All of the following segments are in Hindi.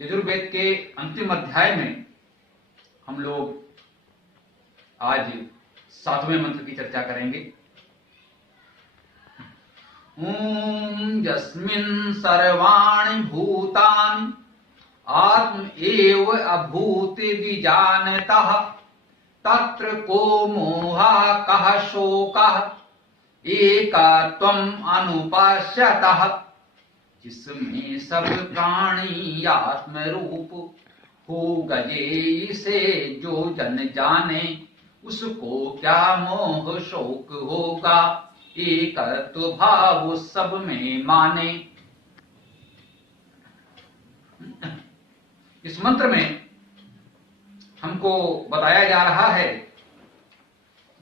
यजुर्वेद के अंतिम अध्याय में हम लोग आज 7वें मंत्र की चर्चा करेंगे। ओम यस्मिन् सर्वाणि भूतानि आत्म एव अभूति विजानतः तत्र को मोहः कः शोकः एकत्वम् अनुपश्यतः। जिसमें सब प्राणी आत्म रूप हो गए से जो जन जाने उसको क्या मोह शोक होगा एकत्व भाव सब में माने। इस मंत्र में हमको बताया जा रहा है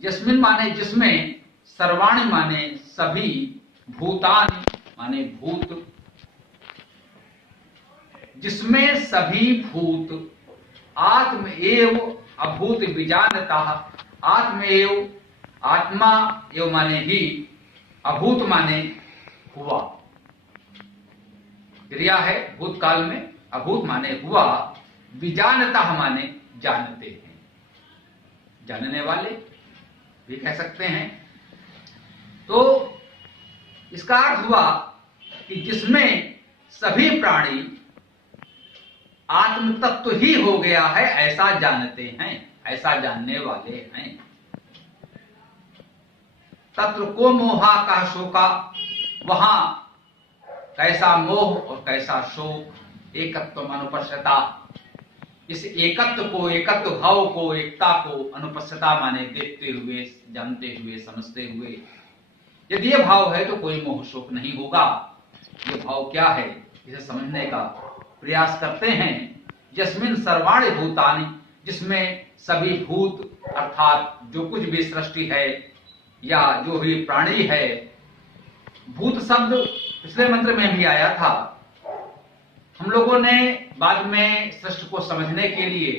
यस्मिन माने जिसमें, सर्वाणि माने सभी, भूतानि माने भूत, जिसमें सभी भूत, आत्म एव अभूत विजानतः, आत्म एव आत्मा एव माने ही, अभूत माने हुआ, क्रिया है भूतकाल में, अभूत माने हुआ, विजानतः माने जानते हैं, जानने वाले भी कह सकते हैं। तो इसका अर्थ हुआ कि जिसमें सभी प्राणी आत्म तत्व ही हो गया है ऐसा जानते हैं, ऐसा जानने वाले हैं। तत्र को मोहा का शोका, वहां कैसा मोह और कैसा शोक, एकत्व अनुपश्यता, इस एकत्व को, एकत्व भाव को, एकता को, अनुपश्यता माने देखते हुए, जानते हुए, समझते हुए। यदि ये भाव है तो कोई मोह शोक नहीं होगा। ये भाव क्या है इसे समझने का प्रयास करते हैं। यस्मिन् सर्वाणि भूतानि, जिसमें सभी भूत अर्थात जो कुछ भी सृष्टि है या जो भी प्राणी है। भूत शब्द पिछले मंत्र में भी आया था। हम लोगों ने बाद में सृष्टि को समझने के लिए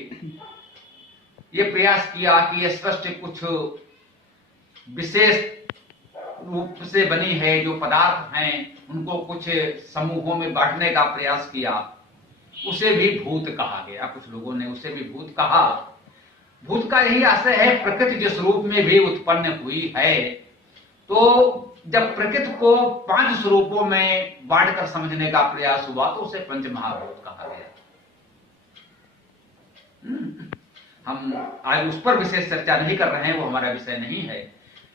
ये प्रयास किया कि यह सृष्टि कुछ विशेष रूप से बनी है, जो पदार्थ हैं उनको कुछ समूहों में बांटने का प्रयास किया, उसे भी भूत कहा गया। कुछ लोगों ने उसे भी भूत कहा। भूत का यही आशय है, प्रकृति जिस रूप में भी उत्पन्न हुई है, तो जब प्रकृति को 5 स्वरूपों में बांटकर समझने का प्रयास हुआ तो उसे पंच महाभूत कहा गया। हम आज उस पर विशेष चर्चा नहीं कर रहे हैं, वो हमारा विषय नहीं है।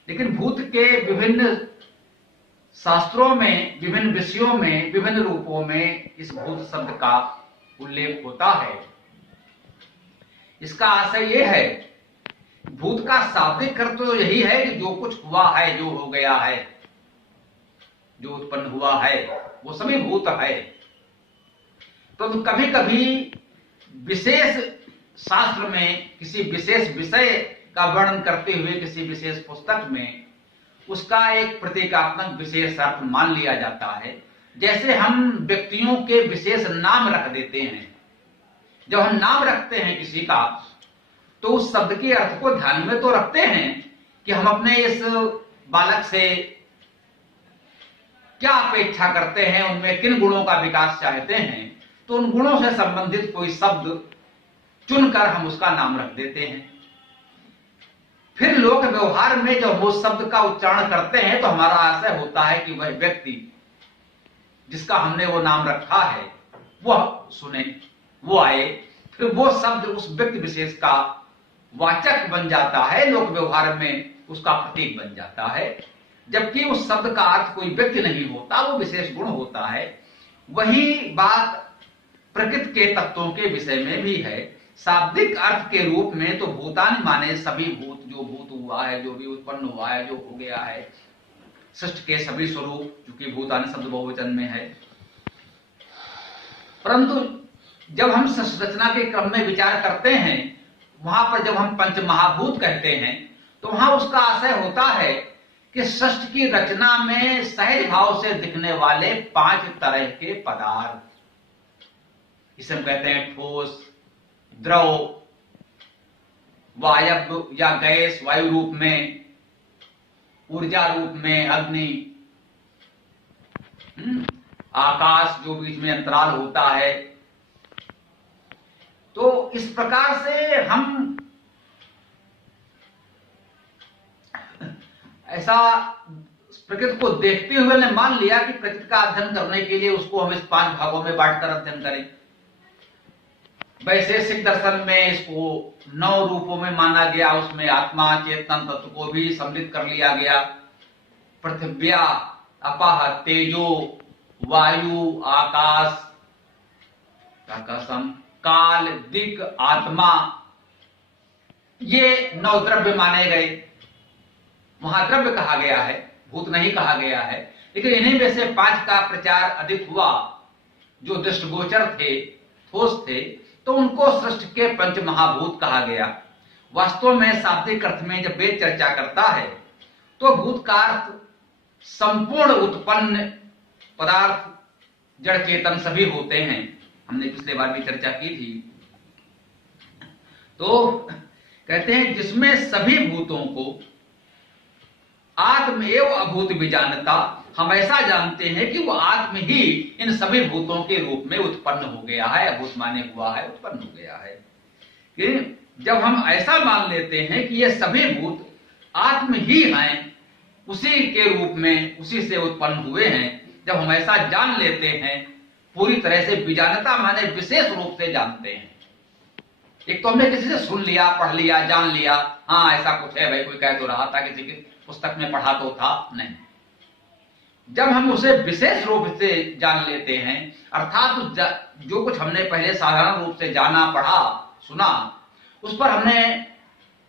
लेकिन भूत के विभिन्न शास्त्रों में, विभिन्न विषयों में, विभिन्न रूपों में इस भूत शब्द का उल्लेख होता है। इसका आशय यह है, भूत का शाब्दिक अर्थ तो यही है कि जो कुछ हुआ है, जो हो गया है, जो उत्पन्न हुआ है, वो सभी भूत है। तो कभी कभी विशेष शास्त्र में किसी विशेष विषय का वर्णन करते हुए किसी विशेष पुस्तक में उसका एक प्रतीकात्मक विशेष अर्थ मान लिया जाता है। जैसे हम व्यक्तियों के विशेष नाम रख देते हैं। जब हम नाम रखते हैं किसी का तो उस शब्द के अर्थ को ध्यान में तो रखते हैं कि हम अपने इस बालक से क्या अपेक्षा करते हैं, उनमें किन गुणों का विकास चाहते हैं। तो उन गुणों से संबंधित कोई शब्द चुनकर हम उसका नाम रख देते हैं। फिर लोक व्यवहार में जब वो शब्द का उच्चारण करते हैं तो हमारा आशय होता है कि वह व्यक्ति जिसका हमने वो नाम रखा है वह सुने, वो आए, फिर वो शब्द उस व्यक्ति विशेष का वाचक बन जाता है, लोक व्यवहार में उसका प्रतीक बन जाता है। जबकि उस शब्द का अर्थ कोई व्यक्ति नहीं होता, वो विशेष गुण होता है। वही बात प्रकृति के तत्वों के विषय में भी है। शाब्दिक अर्थ के रूप में तो भूतानि माने सभी भूत, जो भूत हुआ है, जो भी उत्पन्न हुआ है, जो हो गया है, सृष्टि के सभी स्वरूप, क्योंकि भूतानि शब्द बहुवचन में है। परंतु जब हम रचना के क्रम में विचार करते हैं, वहां पर जब हम पंच महाभूत कहते हैं तो वहां उसका आशय होता है कि सृष्टि की रचना में सहज भाव से दिखने वाले 5 तरह के पदार्थ, इसे हम कहते हैं ठोस, द्रव, वायव या गैस वायु रूप में, ऊर्जा रूप में अग्नि, आकाश जो बीच में अंतराल होता है, तो इस प्रकार से हम ऐसा प्रकृति को देखते हुए ने मान लिया कि प्रकृति का अध्ययन करने के लिए उसको हम इस 5 भागों में बांटकर अध्ययन करें। वैशेषिक दर्शन में इसको 9 रूपों में माना गया, उसमें आत्मा चेतन तत्व को भी सम्मिलित कर लिया गया। पृथिव्या अपाह तेजो वायु आकाश आकाशम काल दिक् आत्मा, ये 9 द्रव्य माने गए। वहां द्रव्य कहा गया है, भूत नहीं कहा गया है, लेकिन इन्हीं में से 5 का प्रचार अधिक हुआ जो दृष्टिगोचर थे, ठोस थे, तो उनको सृष्टि के पंच महाभूत कहा गया। वास्तव में शाब्दिक अर्थ में जब वेद चर्चा करता है तो भूत का अर्थ संपूर्ण उत्पन्न पदार्थ, जड़ चेतन सभी होते हैं। हमने पिछले बार भी चर्चा की थी। तो कहते हैं जिसमें सभी भूतों को आत्म एव अभूत विजानता, हम ऐसा जानते हैं कि वो आत्म ही इन सभी भूतों के रूप में उत्पन्न हो गया है। अभूत माने हुआ है, उत्पन्न हो गया है। कि जब हम ऐसा मान लेते हैं कि ये सभी भूत आत्म ही हैं, उसी के रूप में उसी से उत्पन्न हुए हैं, जब हम ऐसा जान लेते हैं पूरी तरह से, विजानता माने विशेष रूप से जानते हैं। एक तो हमने किसी से सुन लिया, पढ़ लिया, जान लिया, हाँ ऐसा कुछ है भाई, कोई कह तो रहा था, किसी की पुस्तक में पढ़ा तो था, नहीं। जब हम उसे विशेष रूप से जान लेते हैं, अर्थात जो कुछ हमने पहले साधारण रूप से जाना, पढ़ा, सुना, उस पर हमने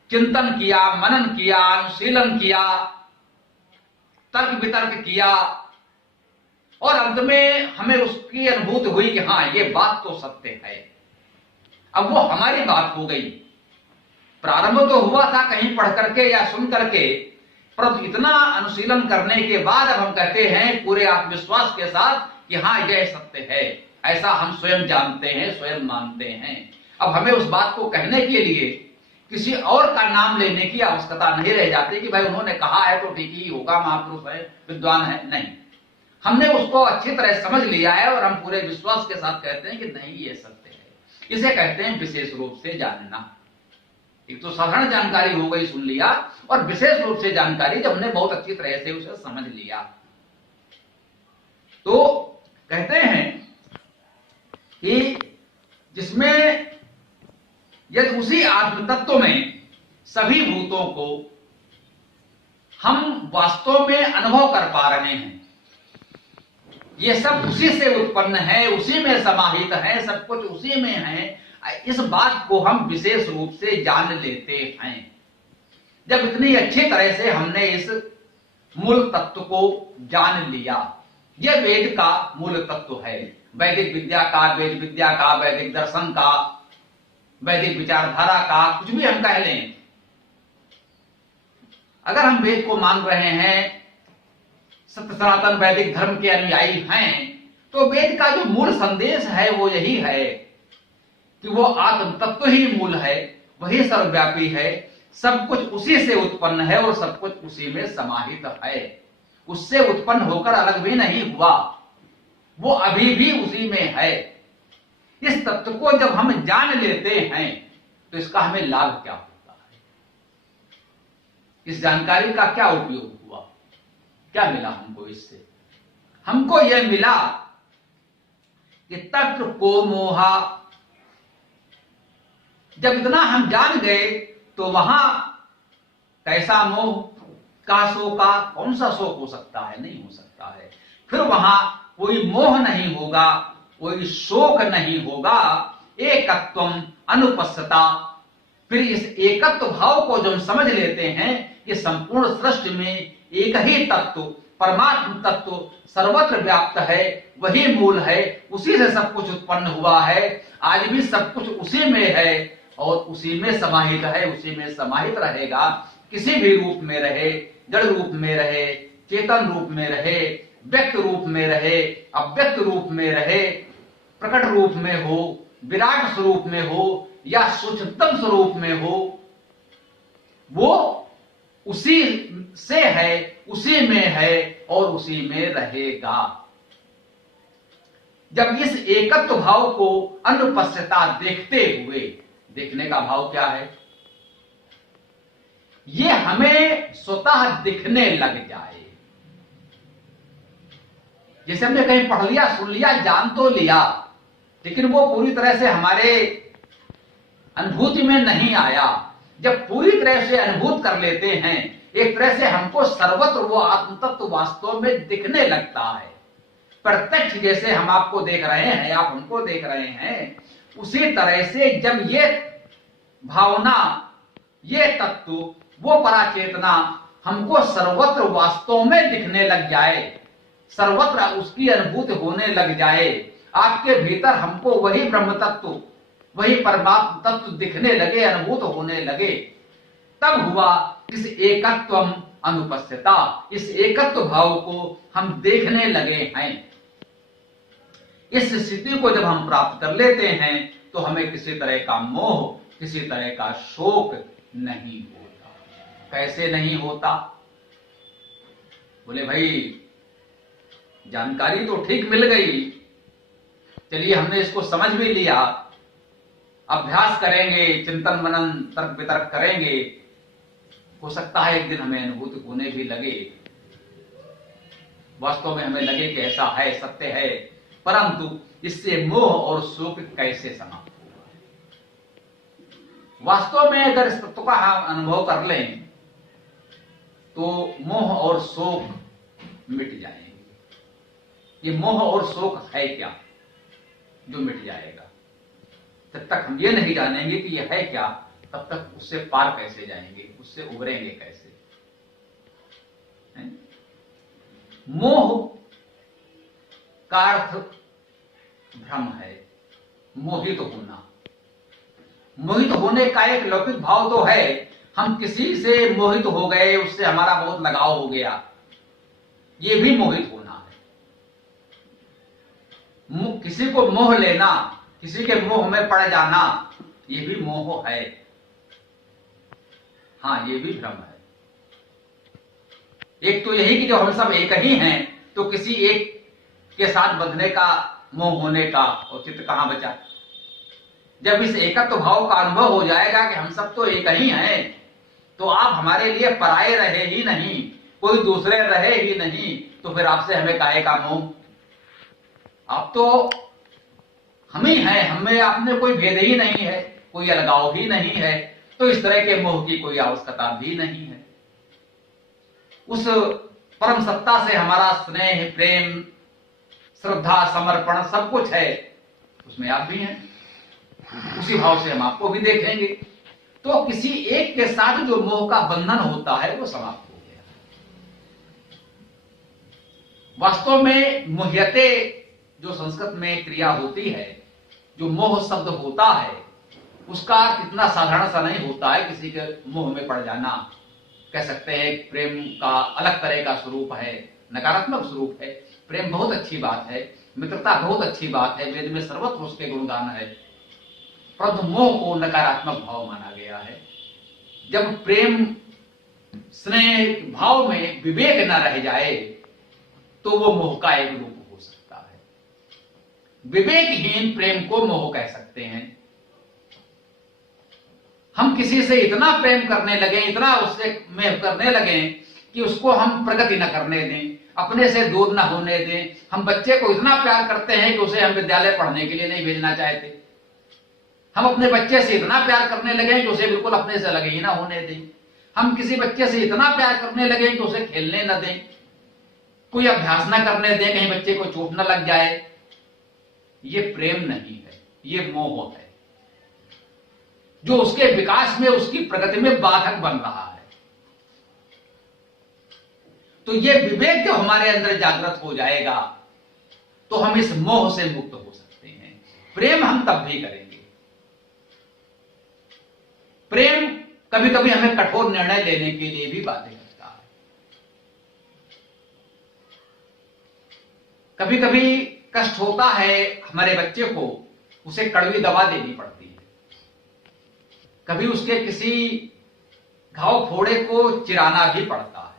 चिंतन किया, मनन किया, अनुशीलन किया, तर्क वितर्क किया, और अंत में हमें उसकी अनुभूति हुई कि हाँ ये बात तो सत्य है। अब वो हमारी बात हो गई। प्रारंभ तो हुआ था कहीं पढ़ करके या सुन करके, परंतु इतना अनुशीलन करने के बाद अब हम कहते हैं पूरे आत्मविश्वास के साथ कि हाँ यह सत्य है, ऐसा हम स्वयं जानते हैं, स्वयं मानते हैं। अब हमें उस बात को कहने के लिए किसी और का नाम लेने की आवश्यकता नहीं रह जाती कि भाई उन्होंने कहा है तो ठीक ही होगा, महापुरुष है, विद्वान है। नहीं, हमने उसको अच्छी तरह समझ लिया है और हम पूरे विश्वास के साथ कहते हैं कि नहीं ये सत्य है। इसे कहते हैं विशेष रूप से जानना। एक तो साधारण जानकारी हो गई, सुन लिया, और विशेष रूप से जानकारी जब हमने बहुत अच्छी तरह से उसे समझ लिया। तो कहते हैं कि जिसमें यदि उसी आत्म तत्व में सभी भूतों को हम वास्तव में अनुभव कर पा रहे हैं, ये सब उसी से उत्पन्न है, उसी में समाहित है, सब कुछ उसी में है, इस बात को हम विशेष रूप से जान लेते हैं। जब इतनी अच्छी तरह से हमने इस मूल तत्व को जान लिया, यह वेद का मूल तत्व है। वैदिक विद्या का, वेद विद्या का, वैदिक दर्शन का, वैदिक विचारधारा का, कुछ भी हम कह लें, अगर हम वेद को मान रहे हैं, सत्य सनातन वैदिक धर्म के अनुयायी हैं, तो वेद का जो मूल संदेश है वो यही है कि वो आत्म तत्व ही मूल है, वही सर्वव्यापी है, सब कुछ उसी से उत्पन्न है और सब कुछ उसी में समाहित है। उससे उत्पन्न होकर अलग भी नहीं हुआ, वो अभी भी उसी में है। इस तत्व को जब हम जान लेते हैं तो इसका हमें लाभ क्या होता है, इस जानकारी का क्या उपयोग हुआ, क्या मिला हमको इससे? हमको यह मिला कि तत्र को मोहा, जब इतना हम जान गए तो वहां कैसा मोह, का शोक, का कौन सा शोक हो सकता है? नहीं हो सकता है। फिर वहां कोई मोह नहीं होगा, कोई शोक नहीं होगा। एकत्वम अनुपस्थिता, फिर इस एकत्व भाव को जो हम समझ लेते हैं कि संपूर्ण सृष्टि में एक ही तत्व, परमात्म तत्व सर्वत्र व्याप्त है, वही मूल है, उसी से सब कुछ उत्पन्न हुआ है, आज भी सब कुछ उसी में है और उसी में समाहित है, उसी में समाहित रहेगा। किसी भी रूप में रहे, जड़ रूप में रहे, चेतन रूप में रहे, व्यक्त रूप में रहे, अव्यक्त रूप में रहे, प्रकट रूप में हो, विराट स्वरूप में हो या सूक्ष्मतम स्वरूप में हो, वो उसी से है, उसी में है और उसी में रहेगा। जब इस एकत्व भाव को अनुपस्थिता देखते हुए, देखने का भाव क्या है, ये हमें स्वतः दिखने लग जाए। जैसे हमने कहीं पढ़ लिया, सुन लिया, जान तो लिया, लेकिन वो पूरी तरह से हमारे अनुभूति में नहीं आया। जब पूरी तरह से अनुभूत कर लेते हैं, एक तरह से हमको सर्वत्र वो आत्म तत्व वास्तव में दिखने लगता है। प्रत्यक्ष जैसे हम आपको देख रहे हैं, आप हमको देख रहे हैं, उसी तरह से जब ये भावना, ये तत्व, वो पराचेतना हमको सर्वत्र वास्तव में दिखने लग जाए, सर्वत्र उसकी अनुभूति होने लग जाए, आपके भीतर हमको वही ब्रह्म तत्व, वही परमात्म तत्व दिखने लगे, अनुभूत होने लगे, तब हुआ इस एकत्वम अनुपस्थिता, इस एकत्व भाव को हम देखने लगे हैं। इस स्थिति को जब हम प्राप्त कर लेते हैं तो हमें किसी तरह का मोह, किसी तरह का शोक नहीं होता। कैसे नहीं होता? बोले भाई जानकारी तो ठीक मिल गई, चलिए हमने इसको समझ भी लिया, अभ्यास करेंगे, चिंतन मनन तर्क वितर्क करेंगे, हो सकता है एक दिन हमें अनुभूति होने भी लगे, वास्तव में हमें लगे कि ऐसा है, सत्य है, परंतु इससे मोह और शोक कैसे समाप्त होगा? वास्तव में अगर इस तत्व का हम अनुभव कर लें तो मोह और शोक मिट जाएंगे। ये मोह और शोक है क्या जो मिट जाएगा? जब तक हम ये नहीं जानेंगे कि ये है क्या, तब तक उससे पार कैसे जाएंगे, उससे उभरेंगे कैसे? मोह का अर्थ भ्रम है, मोहित होना। मोहित होने का एक लौकिक भाव तो है, हम किसी से मोहित हो गए, उससे हमारा बहुत लगाव हो गया, ये भी मोहित होना है। किसी को मोह लेना, किसी के मोह में पड़ जाना, ये भी मोह है। हाँ, ये भी भ्रम है। एक तो यही कि जो हम सब एक ही हैं, तो किसी एक के साथ बंधने का, मोह होने का औचित्य कहां बचा? जब इस एकत्व भाव का अनुभव हो जाएगा कि हम सब तो एक ही हैं, तो आप हमारे लिए पराये रहे ही नहीं, कोई दूसरे रहे ही नहीं, तो फिर आपसे हमें काहे का मोह? आप तो हम ही हैं, हमें आपने कोई भेद ही नहीं है, कोई अलगाव भी नहीं है, तो इस तरह के मोह की कोई आवश्यकता भी नहीं है। उस परम सत्ता से हमारा स्नेह, प्रेम, श्रद्धा, समर्पण सब कुछ है, उसमें आप भी हैं, उसी भाव से हम आपको भी देखेंगे। तो किसी एक के साथ जो मोह का बंधन होता है वो समाप्त हो गया। वास्तव में मोह्यते जो संस्कृत में क्रिया होती है, जो मोह शब्द होता है, उसका कितना साधारण सा नहीं होता है। किसी के मोह में पड़ जाना, कह सकते हैं प्रेम का अलग तरह का स्वरूप है, नकारात्मक स्वरूप है। प्रेम बहुत अच्छी बात है, मित्रता बहुत अच्छी बात है, वेद में सर्वत्र उसके गुणगान है, परंतु मोह को नकारात्मक भाव माना गया है। जब प्रेम स्नेह भाव में विवेक न रह जाए तो वो मोह का एक रूप हो सकता है। विवेकहीन प्रेम को मोह कह सकते हैं। हम किसी से इतना प्रेम करने लगे, इतना उससे मेह करने लगे कि उसको हम प्रगति न करने दें, अपने से दूर न होने दें। हम बच्चे को इतना प्यार करते हैं कि उसे हम विद्यालय पढ़ने के लिए नहीं भेजना चाहते। हम अपने बच्चे से इतना प्यार करने लगे कि उसे बिल्कुल अपने से लगे ही ना होने दें। हम किसी बच्चे से इतना प्यार करने लगे कि उसे खेलने न दें, कोई अभ्यास न करने दें, कहीं बच्चे को चोट न लग जाए। ये प्रेम नहीं है, ये मोह है, जो उसके विकास में, उसकी प्रगति में बाधक बन रहा है। तो ये विवेक जब हमारे अंदर जागृत हो जाएगा तो हम इस मोह से मुक्त हो सकते हैं। प्रेम हम तब भी करेंगे। प्रेम कभी कभी हमें कठोर निर्णय लेने के लिए भी बाध्य करता है। कभी कभी कष्ट होता है हमारे बच्चे को, उसे कड़वी दवा देनी पड़ती है। कभी उसके किसी घाव फोड़े को चिराना भी पड़ता है।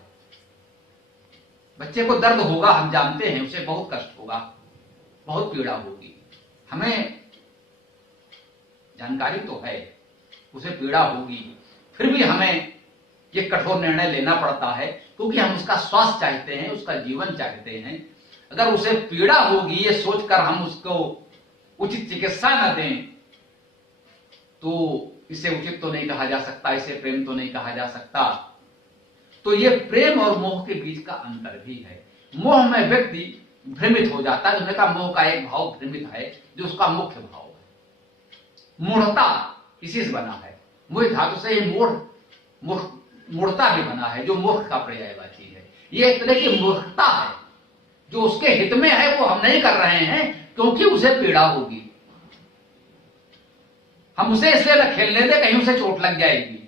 बच्चे को दर्द होगा, हम जानते हैं, उसे बहुत कष्ट होगा, बहुत पीड़ा होगी। हमें जानकारी तो है, उसे पीड़ा होगी, फिर भी हमें ये कठोर निर्णय लेना पड़ता है, क्योंकि हम उसका स्वास्थ्य चाहते हैं, उसका जीवन चाहते हैं। अगर उसे पीड़ा होगी ये सोचकर हम उसको उचित चिकित्सा न दें तो इसे उचित तो नहीं कहा जा सकता, इसे प्रेम तो नहीं कहा जा सकता। तो ये प्रेम और मोह के बीच का अंतर भी है। मोह में व्यक्ति भ्रमित हो जाता है। उसने कहा मोह का एक भाव भ्रमित है जो उसका मुख्य भाव है। मूढ़ता इसी से बना है, मोह धातु से ही मूढ़ता भी बना है, जो मूर्ख का पर्यायवाची है। ये एक तरह की मूर्खता है, जो उसके हित में है वो हम नहीं कर रहे हैं क्योंकि उसे पीड़ा होगी। हम उसे इसलिए न खेलने दे, कहीं उसे चोट लग जाएगी,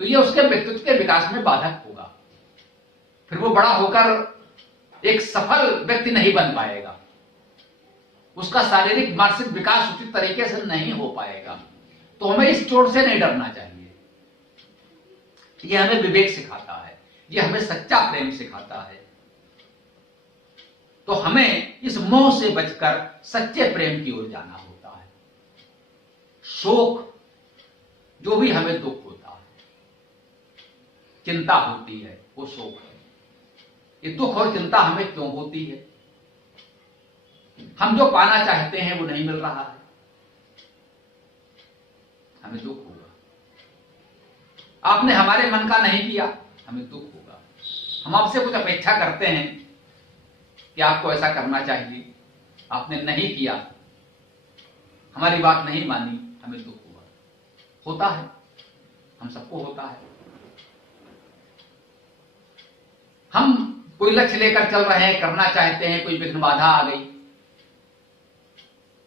तो ये उसके व्यक्तित्व के विकास में बाधक होगा। फिर वो बड़ा होकर एक सफल व्यक्ति नहीं बन पाएगा, उसका शारीरिक मानसिक विकास उचित तरीके से नहीं हो पाएगा। तो हमें इस चोट से नहीं डरना चाहिए। यह हमें विवेक सिखाता है, यह हमें सच्चा प्रेम सिखाता है। तो हमें इस मोह से बचकर सच्चे प्रेम की ओर जाना होता है। शोक, जो भी हमें दुख होता है, चिंता होती है, वो शोक है। ये दुख और चिंता हमें क्यों होती है? हम जो पाना चाहते हैं वो नहीं मिल रहा है, हमें दुख होगा। आपने हमारे मन का नहीं किया, हमें दुख होगा। हम आपसे कुछ अपेक्षा करते हैं कि आपको ऐसा करना चाहिए, आपने नहीं किया, हमारी बात नहीं मानी, हमें दुख हुआ। होता है, हम सबको होता है। हम कोई लक्ष्य लेकर चल रहे हैं, करना चाहते हैं, कोई विघ्न बाधा आ गई,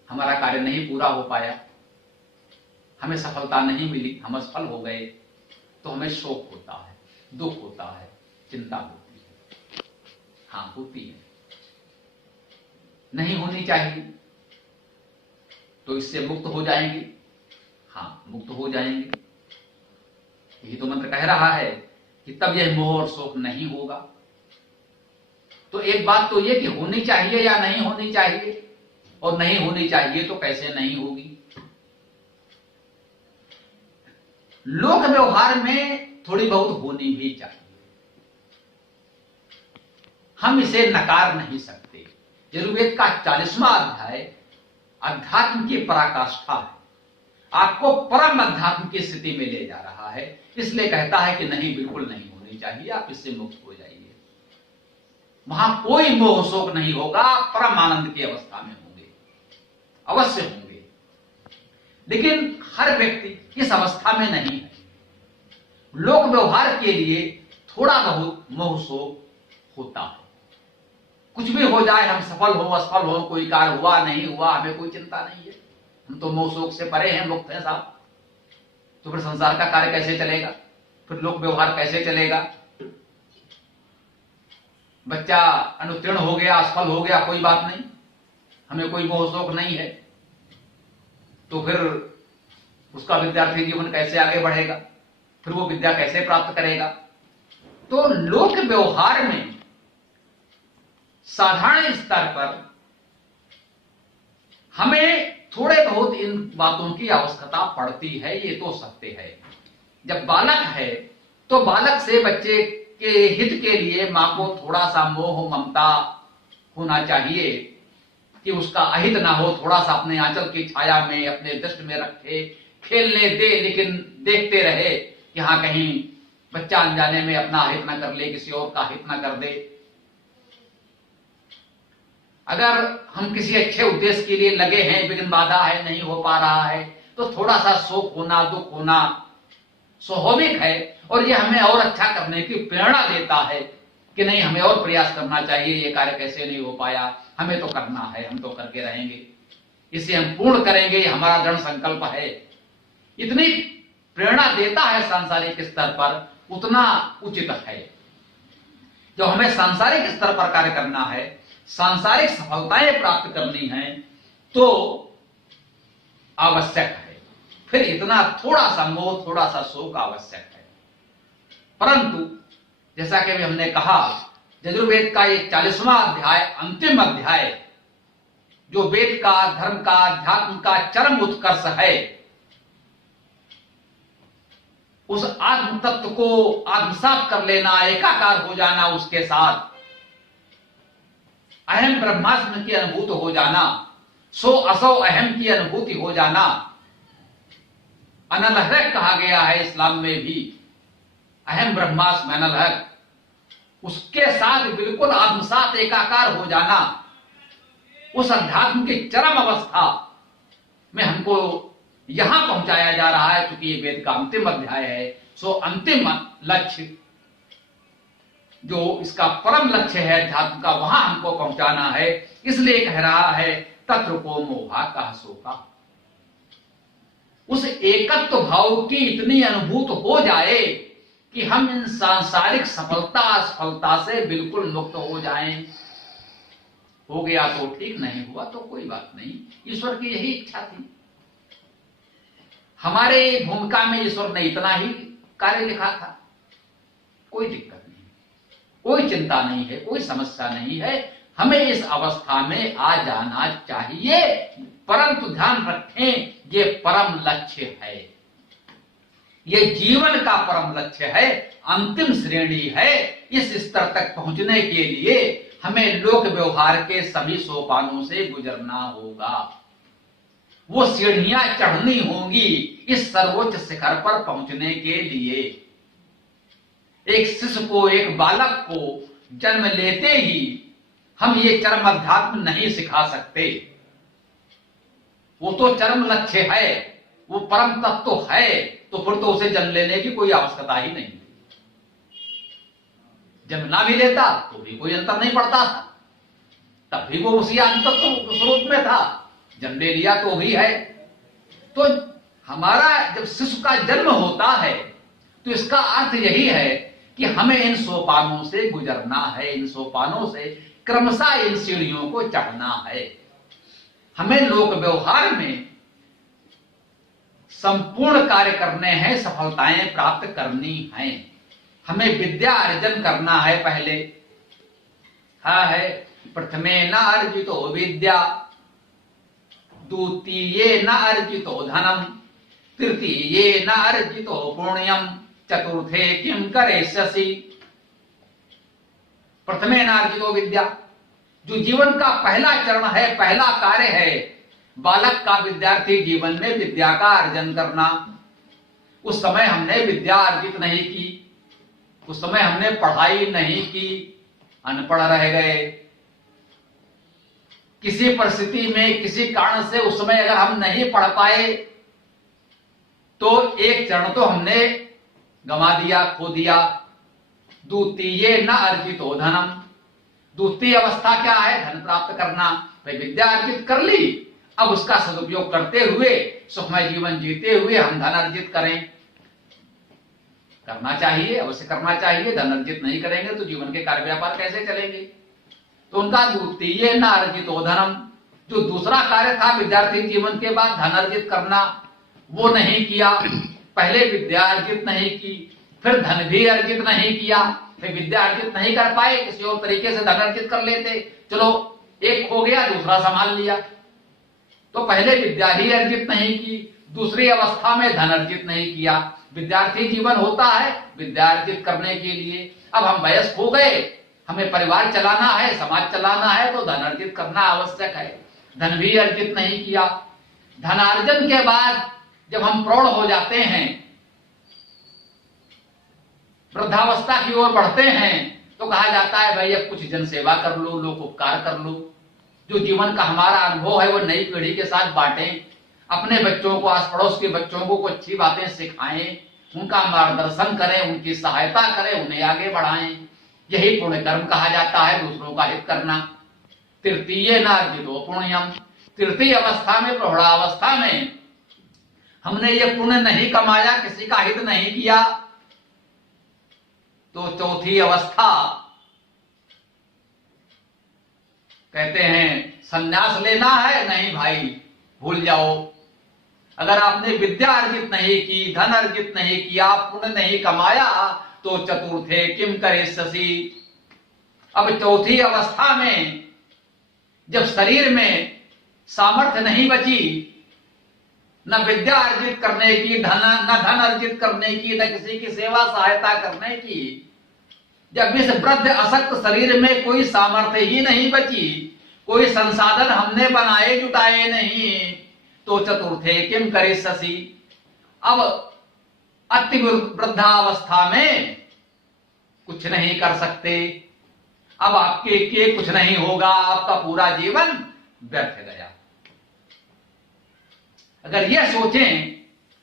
हमारा कार्य नहीं पूरा हो पाया, हमें सफलता नहीं मिली, हम असफल हो गए, तो हमें शोक होता है, दुख होता है, चिंता होती है। हाँ, होती है, नहीं होनी चाहिए। तो इससे मुक्त हो जाएंगे। हाँ, मुक्त हो जाएंगे। यही तो मंत्र कह रहा है कि तब यह मोह और शोक नहीं होगा। तो एक बात तो यह कि होनी चाहिए या नहीं होनी चाहिए, और नहीं होनी चाहिए तो कैसे नहीं होगी। लोक व्यवहार में थोड़ी बहुत होनी भी चाहिए, हम इसे नकार नहीं सकते। यजुर्वेद का 40वां अध्याय अध्यात्म की पराकाष्ठा है, आपको परम अध्यात्म की स्थिति में ले जा रहा है। इसलिए कहता है कि नहीं, बिल्कुल नहीं होनी चाहिए, आप इससे मुक्त हो जाइए। वहां कोई मोह शोक नहीं होगा, परम आनंद की अवस्था में होंगे, अवश्य होंगे। लेकिन हर व्यक्ति इस अवस्था में नहीं है। लोक व्यवहार के लिए थोड़ा बहुत मोह शोक होता है। कुछ भी हो जाए, हम सफल हो असफल हो, कोई कार्य हुआ नहीं हुआ, हमें कोई चिंता नहीं है, हम तो मोह शोक से परे हैं, मुक्त हैं साहब। तो फिर संसार का कार्य कैसे चलेगा, फिर लोक व्यवहार कैसे चलेगा? बच्चा अनुत्तीर्ण हो गया, असफल हो गया, कोई बात नहीं, हमें कोई मोह शोक नहीं है, तो फिर उसका विद्यार्थी जीवन कैसे आगे बढ़ेगा, फिर वो विद्या कैसे प्राप्त करेगा? तो लोक व्यवहार में साधारण स्तर पर हमें थोड़े बहुत इन बातों की आवश्यकता पड़ती है, ये तो सत्य है। जब बालक है तो बालक से बच्चे के हित के लिए मां को थोड़ा सा मोह ममता होना चाहिए कि उसका अहित ना हो, थोड़ा सा अपने आंचल की छाया में, अपने दृष्टि में रखे, खेलने दे, लेकिन देखते रहे कि हाँ कहीं बच्चा अनजाने में अपना हित ना कर ले, किसी और का हित ना कर दे। अगर हम किसी अच्छे उद्देश्य के लिए लगे हैं, विघ्न बाधा है, नहीं हो पा रहा है, तो थोड़ा सा शोक होना, दुख होना स्वाभाविक है। और यह हमें और अच्छा करने की प्रेरणा देता है कि नहीं, हमें और प्रयास करना चाहिए, ये कार्य कैसे नहीं हो पाया, हमें तो करना है, हम तो करके रहेंगे, इसे हम पूर्ण करेंगे, हमारा दृढ़ संकल्प है। इतनी प्रेरणा देता है सांसारिक स्तर पर, उतना उचित है। जो हमें सांसारिक स्तर पर कार्य करना है, सांसारिक सफलताएं प्राप्त करनी है, तो आवश्यक है फिर इतना थोड़ा सा मोह, थोड़ा सा शोक आवश्यक है। परंतु जैसा कि हमने कहा, यजुर्वेद का ये 40वां अध्याय अंतिम अध्याय जो वेद का, धर्म का, अध्यात्म का चरम उत्कर्ष है, उस आत्म तत्व को आत्मसात कर लेना, एकाकार हो जाना, उसके साथ अहम ब्रह्मास्म की अनुभूति हो जाना, सो असो अहम की अनुभूति हो जाना, अनलहक कहा गया है इस्लाम में भी, अहम ब्रह्मास्म अनलहक, उसके साथ बिल्कुल आत्मसात एकाकार हो जाना, उस अध्यात्म की चरम अवस्था में हमको यहां पहुंचाया जा रहा है। क्योंकि ये वेद का अंतिम अध्याय है, सो अंतिम लक्ष्य जो इसका परम लक्ष्य है अध्यात्म का, वहां हमको पहुंचाना है। इसलिए कह रहा है तत्र को मोहा कह शोका, उस एकत्व भाव की इतनी अनुभूत हो जाए कि हम इन सांसारिक सफलता असफलता से बिल्कुल मुक्त हो जाएं। हो गया तो ठीक, नहीं हुआ तो कोई बात नहीं, ईश्वर की यही इच्छा थी। हमारे भूमिका में ईश्वर ने इतना ही कार्य लिखा था, कोई दिक्कत नहीं, कोई चिंता नहीं है, कोई समस्या नहीं है। हमें इस अवस्था में आ जाना चाहिए, परंतु ध्यान रखें ये परम लक्ष्य है, ये जीवन का परम लक्ष्य है, अंतिम श्रेणी है। इस स्तर तक पहुंचने के लिए हमें लोक व्यवहार के सभी सोपानों से गुजरना होगा, वो सीढ़ियां चढ़नी होंगी इस सर्वोच्च शिखर पर पहुंचने के लिए। एक शिशु को, एक बालक को जन्म लेते ही हम ये चरम अध्यात्म नहीं सिखा सकते, वो तो चरम लक्ष्य है, वो परम तत्व है, तो फिर तो उसे जन्म लेने की कोई आवश्यकता ही नहीं। जन्म ना भी लेता तो भी कोई अंतर नहीं पड़ता था, तब भी वो उसी आत्म तत्व स्वरूप में था, जन्म ले लिया तो भी है। तो हमारा जब शिशु का जन्म होता है तो इसका अर्थ यही है कि हमें इन सोपानों से गुजरना है, इन सोपानों से क्रमशः इन सीढ़ियों को चढ़ना है। हमें लोक व्यवहार में संपूर्ण कार्य करने हैं, सफलताएं प्राप्त करनी हैं, हमें विद्या अर्जन करना है। पहले है प्रथमे न अर्जितो विद्या, द्वितीये न अर्जितो धनम, तृतीये न अर्जितो पुण्यम, चतुर्थे किम करिष्यसि। प्रथमे न अर्जितो विद्या, जो जीवन का पहला चरण है, पहला कार्य है बालक का, विद्यार्थी जीवन में विद्या का अर्जन करना। उस समय हमने विद्या अर्जित नहीं की, उस समय हमने पढ़ाई नहीं की, अनपढ़ रह गए। किसी परिस्थिति में, किसी कारण से उस समय अगर हम नहीं पढ़ पाए तो एक चरण तो हमने गंवा दिया, खो दिया। द्वितीय न अर्जितो धनम, द्वितीय अवस्था क्या है? धन प्राप्त करना। भाई विद्या अर्जित कर ली, अब उसका सदुपयोग करते हुए सुखमय जीवन जीते हुए हम धन अर्जित करें। करना चाहिए, अवश्य करना चाहिए। धन अर्जित नहीं करेंगे तो जीवन के कार्य व्यापार कैसे चलेंगे? तो उनका द्वितीय न अर्जितो धनम, जो दूसरा कार्य था विद्यार्थी जीवन के बाद धन अर्जित करना, वो नहीं किया। पहले विद्या अर्जित नहीं की, फिर धन भी अर्जित नहीं किया। फिर विद्या अर्जित नहीं कर पाए, किसी और तरीके से धन अर्जित कर लेते, चलो एक खो गया, दूसरा संभाल लिया। तो पहले विद्या ही अर्जित नहीं की, दूसरी अवस्था में धन अर्जित नहीं किया। विद्यार्थी जीवन होता है विद्या अर्जित करने के लिए। अब हम वयस्क हो गए, हमें परिवार चलाना है, समाज चलाना है, तो धन अर्जित करना आवश्यक है। धन भी अर्जित नहीं किया। धनार्जन के बाद जब हम प्रौढ़ हो जाते हैं, वृद्धावस्था की ओर बढ़ते हैं, तो कहा जाता है भाई अब कुछ जन सेवा कर लो, लोक उपकार कर लो। जो जीवन का हमारा अनुभव है वो नई पीढ़ी के साथ बांटें, अपने बच्चों को, आस पड़ोस के बच्चों को अच्छी बातें सिखाएं, उनका मार्गदर्शन करें, उनकी सहायता करें, उन्हें आगे बढ़ाएं। यही पुण्य कर्म कहा जाता है, दूसरों का हित करना। तृतीय न अर्जितो पुण्यम, तृतीय अवस्था में, प्रौढ़ावस्था में हमने ये पुण्य नहीं कमाया, किसी का हित नहीं किया, तो चौथी अवस्था कहते हैं संन्यास लेना है। नहीं भाई, भूल जाओ। अगर आपने विद्या अर्जित नहीं की, धन अर्जित नहीं किया, पुण्य नहीं कमाया, तो चतुर्थे किम करिष्यसि। अब चौथी अवस्था में जब शरीर में सामर्थ्य नहीं बची, न विद्या अर्जित करने की, न धन अर्जित करने की, न किसी की सेवा सहायता करने की। जब इस वृद्ध असक्त शरीर में कोई सामर्थ्य ही नहीं बची, कोई संसाधन हमने बनाए जुटाए नहीं, तो चतुर्थे किम करिष्यसि। अब अति वृद्धावस्था में कुछ नहीं कर सकते, अब आपके कुछ नहीं होगा, आपका पूरा जीवन व्यर्थ गया। अगर यह सोचें,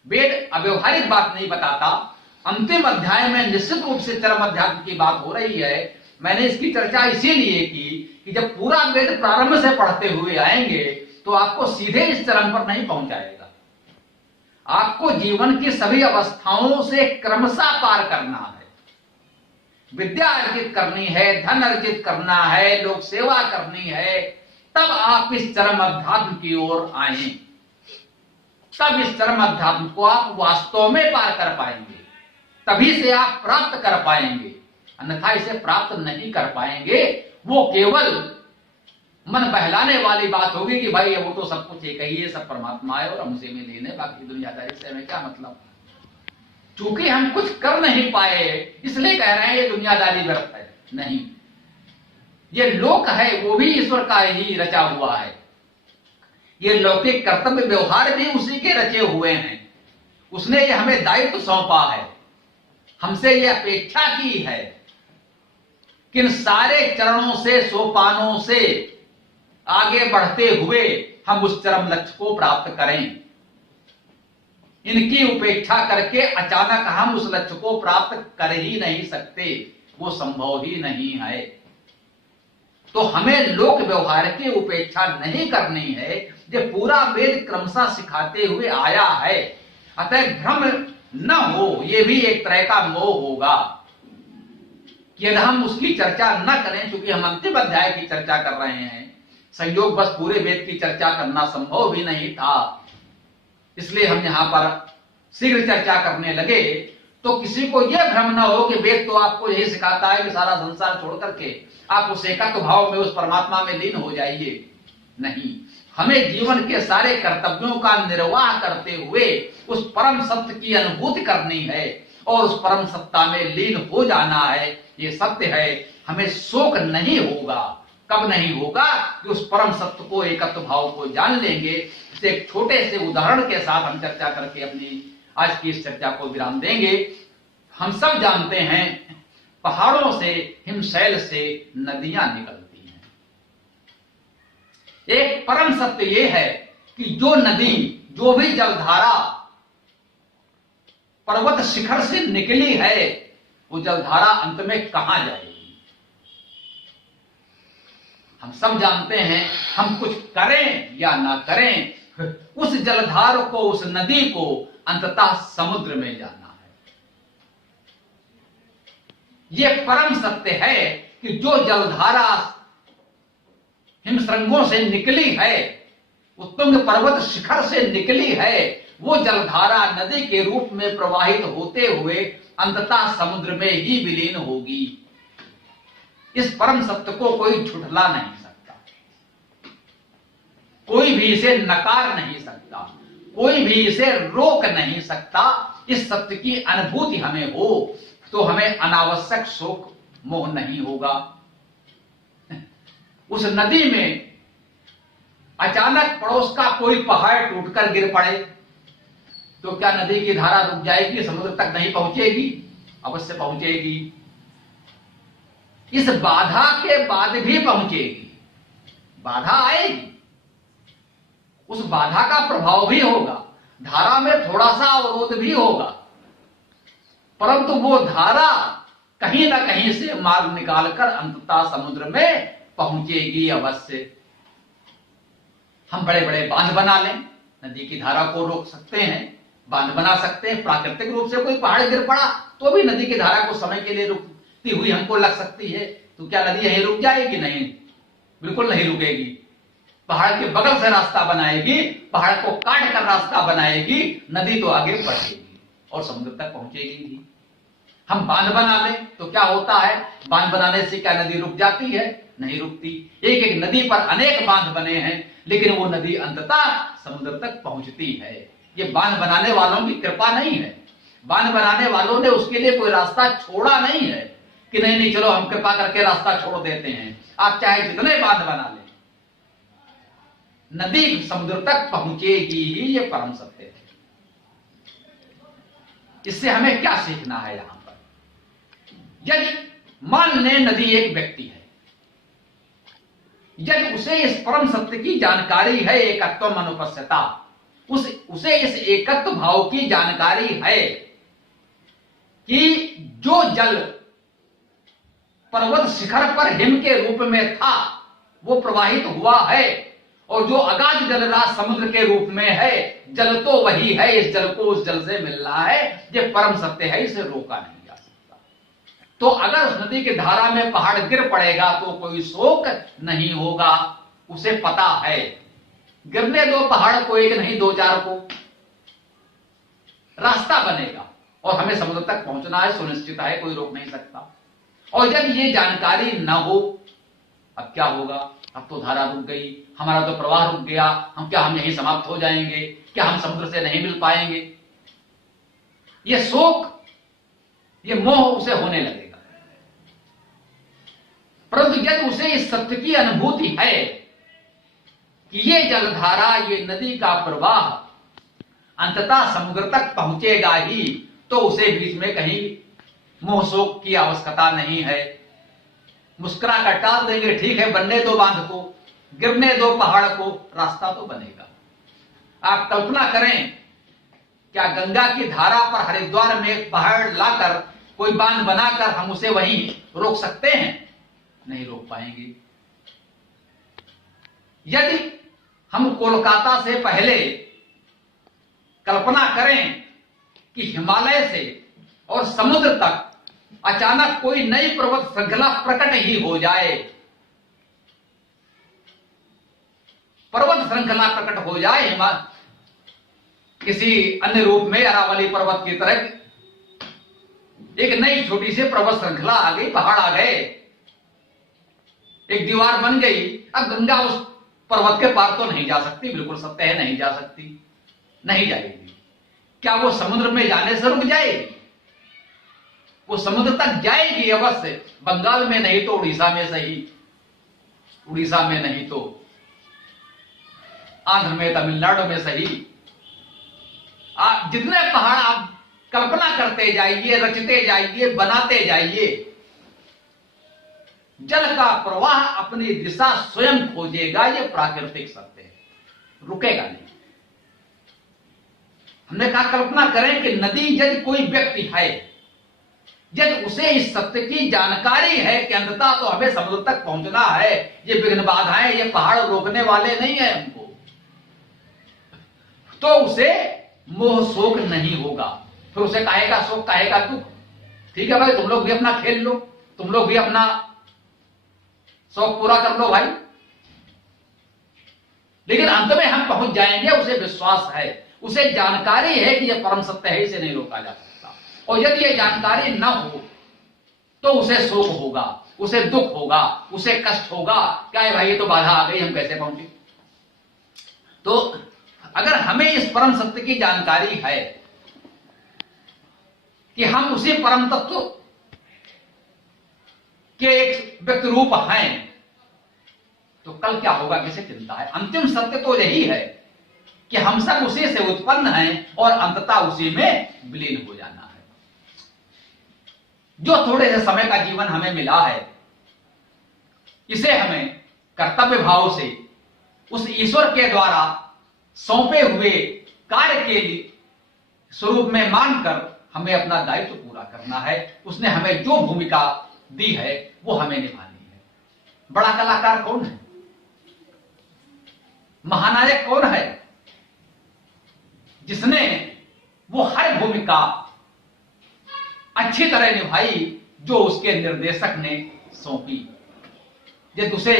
वेद अव्यवहारिक बात नहीं बताता। अंतिम अध्याय में निश्चित रूप से चरम अध्यात्म की बात हो रही है। मैंने इसकी चर्चा इसीलिए की कि जब पूरा वेद प्रारंभ से पढ़ते हुए आएंगे तो आपको सीधे इस चरम पर नहीं पहुंचाएगा। आपको जीवन की सभी अवस्थाओं से क्रमशः पार करना है। विद्या अर्जित करनी है, धन अर्जित करना है, लोक सेवा करनी है, तब आप इस चरम अध्यात्म की ओर आए। तब इस चरम अध्यात्म को आप वास्तव में पार कर पाएंगे, तभी से आप प्राप्त कर पाएंगे। अन्यथा इसे प्राप्त नहीं कर पाएंगे। वो केवल मन बहलाने वाली बात होगी कि भाई वो तो सब कुछ एक ही है, सब परमात्मा है और हम उसे में लेने, बाकी दुनियादारी से हमें क्या मतलब। चूंकि हम कुछ कर नहीं पाए इसलिए कह रहे हैं ये दुनियादारी व्यर्थ है। नहीं, ये लोक है वो भी ईश्वर का ही रचा हुआ है। ये लौकिक कर्तव्य व्यवहार भी उसी के रचे हुए हैं। उसने ये हमें दायित्व सौंपा है, हमसे ये अपेक्षा की है कि इन सारे चरणों से, सोपानों से आगे बढ़ते हुए हम उस चरम लक्ष्य को प्राप्त करें। इनकी उपेक्षा करके अचानक हम उस लक्ष्य को प्राप्त कर ही नहीं सकते, वो संभव ही नहीं है। तो हमें लोक व्यवहार की उपेक्षा नहीं करनी है, जो पूरा वेद क्रमशः सिखाते हुए आया है। अतः भ्रम न हो, यह भी एक तरह का मोह होगा कि यदि हम उसकी चर्चा न करें, क्योंकि हम अंतिम अध्याय की चर्चा कर रहे हैं, संयोग बस पूरे वेद की चर्चा करना संभव भी नहीं था, इसलिए हम यहां पर शीघ्र चर्चा करने लगे। तो किसी को यह भ्रम न हो कि वेद तो आपको यही सिखाता है कि सारा संसार छोड़ करके आप उस एकत्व भाव में, उस परमात्मा में लीन हो जाइए। नहीं, हमें जीवन के सारे कर्तव्यों का निर्वाह करते हुए उस परम सत्य की अनुभूति करनी है और उस परम सत्ता में लीन हो जाना है। ये सत्य है, हमें शोक नहीं होगा। कब नहीं होगा? कि उस परम सत्य को, एकत्व भाव को जान लेंगे। इसे एक छोटे से उदाहरण के साथ हम चर्चा करके अपनी आज की इस चर्चा को विराम देंगे। हम सब जानते हैं, पहाड़ों से, हिमशैल से नदियां निकलती हैं। एक परम सत्य यह है कि जो नदी, जो भी जलधारा पर्वत शिखर से निकली है, वो जलधारा अंत में कहां जाएगी? हम सब जानते हैं, हम कुछ करें या ना करें, उस जलधार को, उस नदी को अंततः समुद्र में जाना है। यह परम सत्य है कि जो जलधारा हिमश्रृंगों से निकली है, उत्तुंग पर्वत शिखर से निकली है, वो जलधारा नदी के रूप में प्रवाहित होते हुए अंततः समुद्र में ही विलीन होगी। इस परम सत्य को कोई झुठला नहीं सकता, कोई भी इसे नकार नहीं सकता, कोई भी इसे रोक नहीं सकता। इस सत्य की अनुभूति हमें हो तो हमें अनावश्यक शोक मोह नहीं होगा। उस नदी में अचानक पड़ोस का कोई पहाड़ टूटकर गिर पड़े तो क्या नदी की धारा रुक जाएगी, समुद्र तक नहीं पहुंचेगी? अवश्य पहुंचेगी। इस बाधा के बाद भी पहुंचेगी। बाधा आएगी, उस बाधा का प्रभाव भी होगा, धारा में थोड़ा सा अवरोध भी होगा, परंतु वो धारा कहीं ना कहीं से मार्ग निकालकर अंततः समुद्र में पहुंचेगी अवश्य। हम बड़े बड़े बांध बना लें, नदी की धारा को रोक सकते हैं, बांध बना सकते हैं। प्राकृतिक रूप से कोई पहाड़ गिर पड़ा तो भी नदी की धारा को समय के लिए रुकती हुई हमको लग सकती है, तो क्या नदी यहीं रुक जाएगी? नहीं, बिल्कुल नहीं रुकेगी। पहाड़ के बगल से रास्ता बनाएगी, पहाड़ को काट कर रास्ता बनाएगी, नदी तो आगे बढ़ेगी और समुद्र तक पहुंचेगी ही। हम बांध बना लें तो क्या होता है? बांध बनाने से क्या नदी रुक जाती है? नहीं रुकती। एक एक नदी पर अनेक बांध बने हैं, लेकिन वो नदी अंततः समुद्र तक पहुंचती है। ये बांध बनाने वालों की कृपा नहीं है, बांध बनाने वालों ने उसके लिए कोई रास्ता छोड़ा नहीं है कि नहीं नहीं चलो हम कृपा करके रास्ता छोड़ देते हैं, आप चाहे जितने बांध बना लें, नदी समुद्र तक पहुंचेगी ही, ये परम सत्य है। इससे हमें क्या सीखना है यहां पर? यदि मान लें नदी एक व्यक्ति है, यदि उसे इस परम सत्य की जानकारी है, एकत्वम अनुपस्थिता, उसे इस एकत्व भाव की जानकारी है कि जो जल पर्वत शिखर पर हिम के रूप में था वो प्रवाहित हुआ है, और जो अगाध जलराशि समुद्र के रूप में है, जल तो वही है, इस जल को उस जल से मिल रहा है, ये परम सत्य है, इसे रोका नहीं जा सकता। तो अगर उस नदी की धारा में पहाड़ गिर पड़ेगा तो कोई शोक नहीं होगा, उसे पता है गिरने दो पहाड़ को, एक नहीं दो चार को, रास्ता बनेगा और हमें समुद्र तक पहुंचना है, सुनिश्चित है, कोई रोक नहीं सकता। और जब ये जानकारी न हो, अब क्या होगा? अब तो धारा रुक गई, हमारा तो प्रवाह रुक गया, हम यहीं समाप्त हो जाएंगे, क्या हम समुद्र से नहीं मिल पाएंगे? ये शोक, ये मोह उसे होने लगेगा। परंतु यदि उसे इस सत्य की अनुभूति है कि ये जलधारा, ये नदी का प्रवाह अंततः समुद्र तक पहुंचेगा ही, तो उसे बीच में कहीं मोह शोक की आवश्यकता नहीं है। मुस्कुरा कर टाल देंगे, ठीक है बनने दो बांध को, गिरने दो पहाड़ को, रास्ता तो बनेगा। आप कल्पना करें, क्या गंगा की धारा पर हरिद्वार में एक पहाड़ लाकर कोई बांध बनाकर हम उसे वहीं रोक सकते हैं? नहीं रोक पाएंगे। यदि हम कोलकाता से पहले कल्पना करें कि हिमालय से और समुद्र तक अचानक कोई नई पर्वत श्रृंखला प्रकट ही हो जाए, पर्वत श्रृंखला प्रकट हो जाए, किसी अन्य रूप में अरावली पर्वत की तरह एक नई छोटी सी पर्वत श्रृंखला आ गई, पहाड़ आ गए, एक दीवार बन गई, अब गंगा उस पर्वत के पार तो नहीं जा सकती, बिल्कुल सत्य है, नहीं जा सकती, नहीं जाएगी। क्या वो समुद्र में जाने से रुक जाएगी? वो समुद्र तक जाएगी अवश्य, बंगाल में नहीं तो उड़ीसा में सही, उड़ीसा में नहीं तो आंध्र में, तमिलनाडु में सही। जितने पहाड़ आप कल्पना करते जाइए, रचते जाइए, बनाते जाइए, जल का प्रवाह अपनी दिशा स्वयं खोजेगा, ये प्राकृतिक सत्य है, रुकेगा नहीं। हमने कहा कल्पना करें कि नदी यदि कोई व्यक्ति है, यदि उसे इस सत्य की जानकारी है कि अंततः तो हमें समुद्र तक पहुंचना है, ये विघ्न बाधाएं, ये पहाड़ रोकने वाले नहीं है हमको, तो उसे मोह शोक नहीं होगा। फिर उसे कहेगा शोक, कहेगा दुख, ठीक है भाई तुम लोग भी अपना खेल लो, तुम लोग भी अपना शौक पूरा कर लो भाई, लेकिन अंत में हम पहुंच जाएंगे, उसे विश्वास है, उसे जानकारी है कि यह परम सत्य है, इसे नहीं रोका जा सकता। और यदि यह जानकारी न हो तो उसे शोक होगा, उसे दुख होगा, उसे कष्ट होगा, क्या है भाई ये तो बाधा आ गई, हम कैसे पहुंचे? तो अगर हमें इस परम सत्य की जानकारी है कि हम उसी परम तत्व के एक व्यक्ति रूप हैं, तो कल क्या होगा किसे चिंता है? अंतिम सत्य तो यही है कि हम सब उसी से उत्पन्न हैं और अंततः उसी में विलीन हो जाना है। जो थोड़े से समय का जीवन हमें मिला है, इसे हमें कर्तव्य भाव से उस ईश्वर के द्वारा सौंपे हुए कार्य के स्वरूप में मानकर हमें अपना दायित्व पूरा करना है। उसने हमें जो भूमिका दी है वो हमें निभानी है। बड़ा कलाकार कौन है? महानायक कौन है? जिसने वो हर भूमिका अच्छी तरह निभाई जो उसके निर्देशक ने सौंपी। जब उसे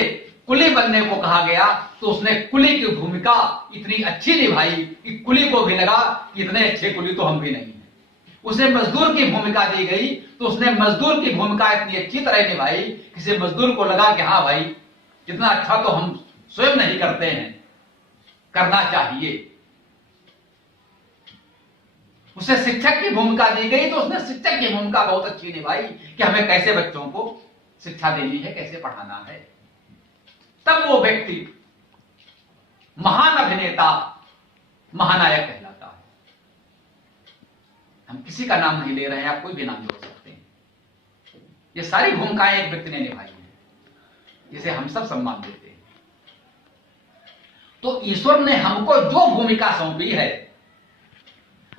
कुली बनने को कहा गया तो उसने कुली की भूमिका इतनी अच्छी निभाई कि कुली को भी लगा कि इतने अच्छे कुली तो हम भी नहीं हैं। उसे मजदूर की भूमिका दी गई तो उसने मजदूर की भूमिका इतनी अच्छी तरह निभाई, किसी मजदूर को लगा कि हाँ भाई इतना अच्छा तो हम स्वयं नहीं करते हैं, करना चाहिए। उसे शिक्षक की भूमिका दी गई तो उसने शिक्षक की भूमिका बहुत अच्छी निभाई कि हमें कैसे बच्चों को शिक्षा देनी है, कैसे पढ़ाना है। तब वो व्यक्ति महान अभिनेता, महानायक कहलाता है। हम किसी का नाम नहीं ले रहे हैं, आप कोई भी नाम जोड़ सकते हैं। ये सारी भूमिकाएं एक व्यक्ति ने निभाई हैं, जिसे हम सब सम्मान देते हैं। तो ईश्वर ने हमको जो भूमिका सौंपी है,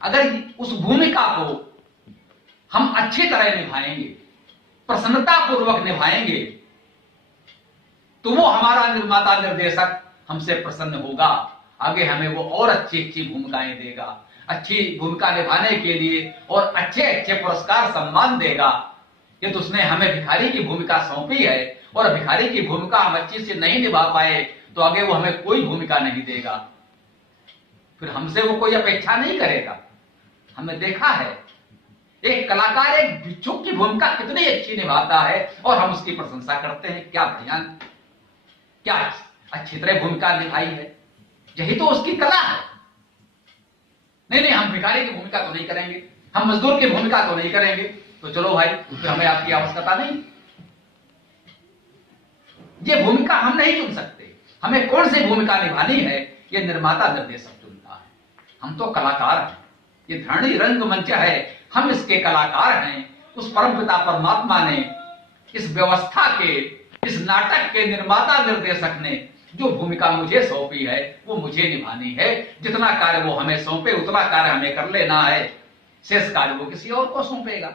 अगर उस भूमिका को हम अच्छी तरह निभाएंगे, प्रसन्नतापूर्वक निभाएंगे, तो वो हमारा निर्माता निर्देशक हमसे प्रसन्न होगा। आगे हमें वो और अच्छी अच्छी भूमिकाएं देगा, अच्छी भूमिका निभाने के लिए और अच्छे अच्छे पुरस्कार सम्मान देगा। ये तो उसने हमें भिखारी की भूमिका सौंपी है, और भिखारी की भूमिका हम अच्छी से नहीं निभा पाए तो आगे वो हमें कोई भूमिका नहीं देगा, फिर हमसे वो कोई अपेक्षा नहीं करेगा। हमने देखा है एक कलाकार एक भिक्षुक की भूमिका कितनी अच्छी निभाता है और हम उसकी प्रशंसा करते हैं। क्या बढ़िया, क्या अच्छी तरह भूमिका निभाई है, यही तो उसकी कला है। नहीं, हम भिखारी की भूमिका तो नहीं करेंगे, हम मजदूर की भूमिका तो नहीं करेंगे, तो चलो भाई, फिर हमें आपकी आवश्यकता नहीं। ये भूमिका हम नहीं चुन सकते। हमें कौन सी भूमिका निभानी है, ये निर्माता निर्देशक चुनता है। हम तो कलाकार हैं, ये धरणी रंगमंच है, हम इसके कलाकार हैं। उस परमपिता परमात्मा ने इस व्यवस्था के, इस नाटक के निर्माता निर्देशक ने जो भूमिका मुझे सौंपी है वो मुझे निभानी है। जितना कार्य वो हमें सौंपे उतना कार्य हमें कर लेना है, शेष कार्य वो किसी और को सौंपेगा।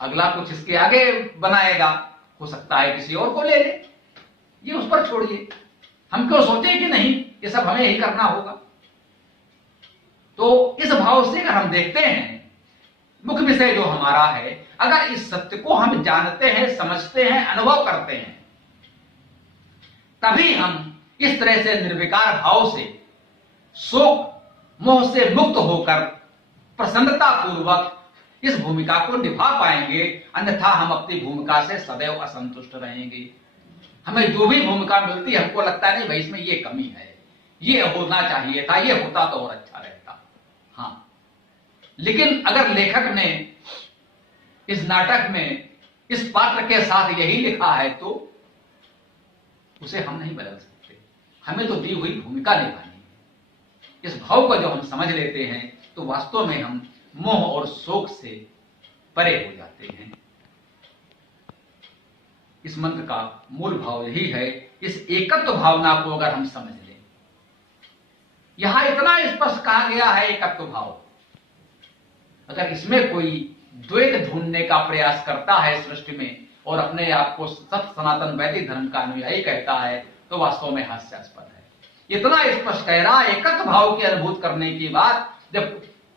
अगला कुछ इसके आगे बनाएगा, हो सकता है किसी और को ले ले, ये उस पर छोड़िए। हम क्यों सोचे कि नहीं ये सब हमें ही करना होगा। तो इस भाव से अगर हम देखते हैं, मुख्य विषय जो हमारा है, अगर इस सत्य को हम जानते हैं, समझते हैं, अनुभव करते हैं, तभी हम इस तरह से निर्विकार भाव से, शोक मोह से मुक्त होकर प्रसन्नता पूर्वक इस भूमिका को निभा पाएंगे। अन्यथा हम अपनी भूमिका से सदैव असंतुष्ट रहेंगे। हमें जो भी भूमिका मिलती है हमको लगता है नहीं भाई इसमें ये कमी है, ये होना चाहिए था, ये होता तो और अच्छा रहता। हाँ, लेकिन अगर लेखक ने इस नाटक में इस पात्र के साथ यही लिखा है तो उसे हम नहीं बदल सकते। हमें तो दी हुई भूमिका निभानी है। इस भाव को जब हम समझ लेते हैं तो वास्तव में हम मोह और शोक से परे हो जाते हैं। इस मंत्र का मूल भाव यही है। इस एकत्व भावना को अगर हम समझ लें, यहां इतना स्पष्ट कहा गया है एकत्व भाव। अगर इसमें कोई द्वैत ढूंढने का प्रयास करता है सृष्टि में और अपने आप को सत सनातन वैदिक धर्म का अनुयायी कहता है तो वास्तव में हास्यास्पद है। इतना स्पष्ट कह रहा एकत्व भाव की अनुभूति करने की बात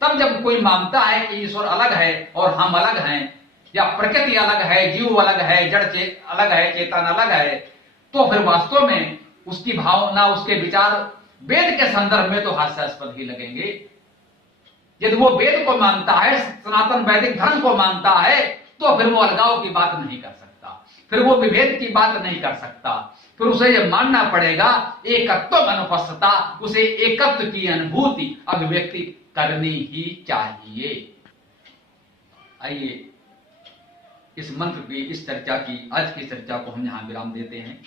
जब कोई मानता है कि ईश्वर अलग है और हम अलग हैं, या प्रकृति अलग है, जीव अलग है, जड़ अलग है, चेतन अलग है, तो फिर वास्तव में उसकी भावना, उसके विचार वेद के संदर्भ में तो हास्यास्पद ही लगेंगे। यदि वो वेद को मानता है, सनातन वैदिक धर्म को मानता है, तो फिर वो अलगाव की बात नहीं कर सकता, फिर वो विभेद की बात नहीं कर सकता। फिर उसे यह मानना पड़ेगा एकत्व अनुपस्थिता, उसे एकत्व की अनुभूति अभिव्यक्ति करनी ही चाहिए। आइए इस मंत्र की, इस चर्चा की, आज की चर्चा को हम यहां विराम देते हैं।